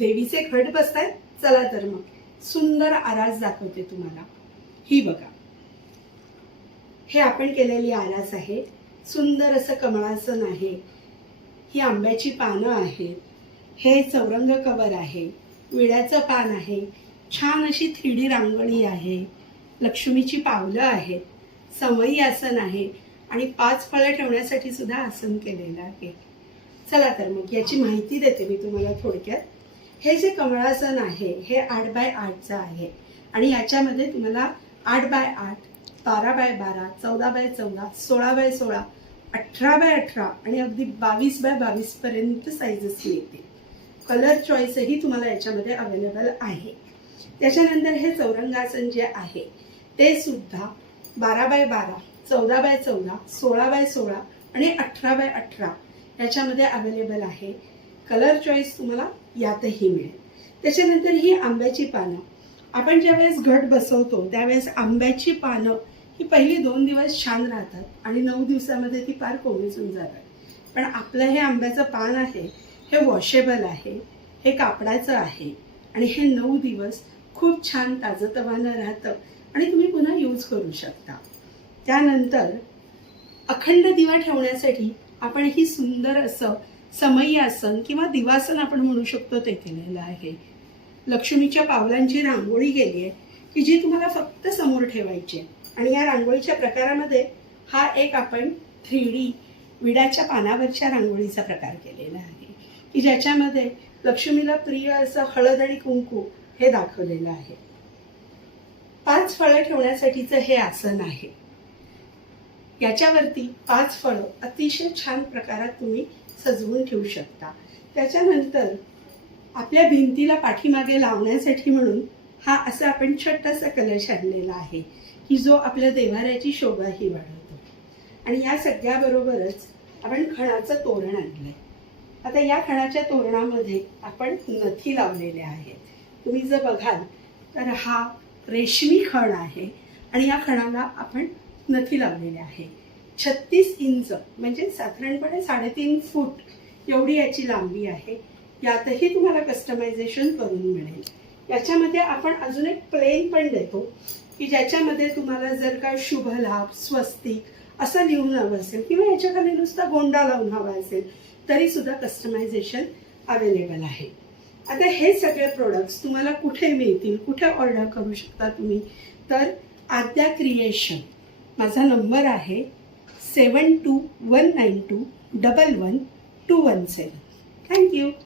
देवीचे घट बसतायत. चला तर मग सुंदर आरास दाखवते तुम्हाला. ही बघा, हे आपण केलेली आरास आहे. सुंदर असं कमळासन आहे. ही आंब्याची पानं आहेत. हे चौरंग कवर आहे. विड्याचं पान आहे. छान अशी 3D रांगोळी आहे. लक्ष्मीची पावलं आहेत. समई आसन आहे आणि 5 फळं ठेवण्यासाठी सुद्धा आसन केलेलं आहे. चला तर मग याची माहिती देते मी तुम्हाला थोडक्यात. हे जे कमळासन आहे हे 8x8चं आहे आणि याच्यामध्ये तुम्हाला 8x8, 12x12, 14x14, 16x16, 18x18 आणि अगदी 22x22 पर्यंत साईजेस मिळतील. कलर चॉईसही तुम्हाला याच्यामध्ये अवेलेबल आहे. त्याच्यानंतर हे चौरंगासन जे आहे ते सुद्धा 12x12, 14x14, 16x16 आणि 18x18 याच्यामध्ये अवेलेबल आहे. कलर चॉईस तुम्हाला यातही मिळेल. त्याच्यानंतर ही आंब्याची पानं, आपण ज्यावेळेस घट बसवतो त्यावेळेस आंब्याची पानं ही पहिली 2 दिवस छान राहतात आणि 9 दिवसामध्ये ती पार कोमेजून जातात. पण आपलं हे आंब्याचं पान आहे हे वॉशेबल आहे, हे कापडाचं आहे आणि हे 9 दिवस खूप छान ताजतवानं राहतं आणि तुम्ही पुन्हा यूज करू शकता. त्यानंतर अखंड दिवा ठेवण्यासाठी आपण ही सुंदर असं समई आसन किंवा दिवासन आपण म्हणू शकतो ते केलेलं आहे. लक्ष्मीच्या पावलांची रांगोळी केली आहे की जी तुम्हाला फक्त समोर ठेवायची आहे. आणि या रांगोळीच्या प्रकारामध्ये हा एक आपण 3D विड्याच्या पानावरच्या रांगोळीचा प्रकार केलेला आहे की ज्याच्यामध्ये लक्ष्मीला प्रिय असं हळद आणि कुंकू हे दाखवलेलं आहे. 5 फळं ठेवण्यासाठीचं हे आसन आहे. याच्यावरती 5 फळं अतिशय छान प्रकारात तुम्ही सजवून ठेवू शकता. त्याच्यानंतर आपल्या भिंतीला पाठीमागे लावण्यासाठी म्हणून हा असा आपण छोटासा कलश आणलेला आहे की जो आपल्या देवाऱ्याची शोभाही वाढवतो. आणि या सगळ्याबरोबरच आपण खणाचं तोरण आणलंय. आता या खणाच्या तोरणामध्ये आपण नथी लावलेल्या आहेत. तुम्ही जर बघाल तर हा रेशमी खण आहे आणि या खणाला आपण नथी लावलेल्या आहे. 36 इंच म्हणजे साधारणपणे 3.5 फूट एवढी याची लांबी आहे. यातही तुम्हाला कस्टमायझेशन करून मिळेल. याच्यामध्ये आपण अजून एक प्लेन पण देतो की ज्याच्यामध्ये तुम्हाला जर का शुभ लाभ, स्वस्तिक असं लिहून हवं असेल किंवा याच्याखाली नुसता गोंडा लावून हवा असेल तरी सुद्धा कस्टमायझेशन अवेलेबल आहे. आता हे सगळे प्रोडक्ट्स तुम्हाला कुठे मिळतील, कुठे ऑर्डर करू शकता तुम्ही, तर आद्या क्रिएशन माझा नंबर आहे 7219211217. थँक्यू.